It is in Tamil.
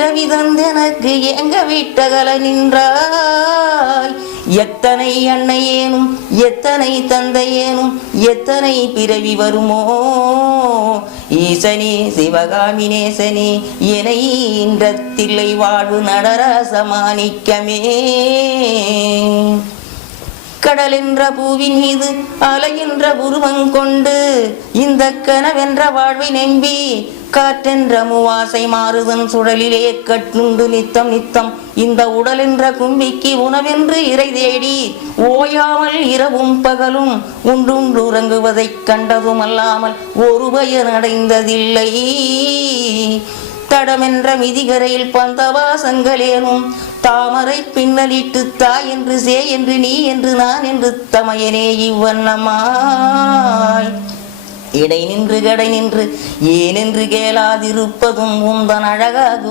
பிறவி தந்தெனக்கு எங்க வீட்டகல நின்றாய். எத்தனை அன்னையேனும் எத்தனை தந்தையேனும் எத்தனை பிறவி வருமோ. ஈசனே சிவகாமி நேசனே எனை இன்றத்தில்லை வாழ்வு நடராசமாணிக்கமே. கடல் என்ற பூவின் மீது அலைகின்ற உருவங்கொண்டு இந்த கனவென்ற வாழ்வை நம்பி காற்றென்ற மூவாசை மாறுதன் சுழலிலே கட்டுண்டு நித்தம் நித்தம் இந்த உடல் என்ற கும்பிக்கு உணவென்று இறை தேடி ஓயாமல் இரவும் பகலும் உண்டுண்டு உறங்குவதைக் கண்டதும் அல்லாமல் ஒரு பயன் அடைந்ததில்லை. தடமென்ற மிதிகரையில் பந்தவாசங்களேனும் தாமரை பின்னலிட்டு தாய் என்று சே என்று நீ என்று நான் என்று தமையனே இவ்வண்ணமாய் இடை நின்று கடை நின்று ஏனென்று கேளாதிருப்பதும் உந்தன் அழகாகும்.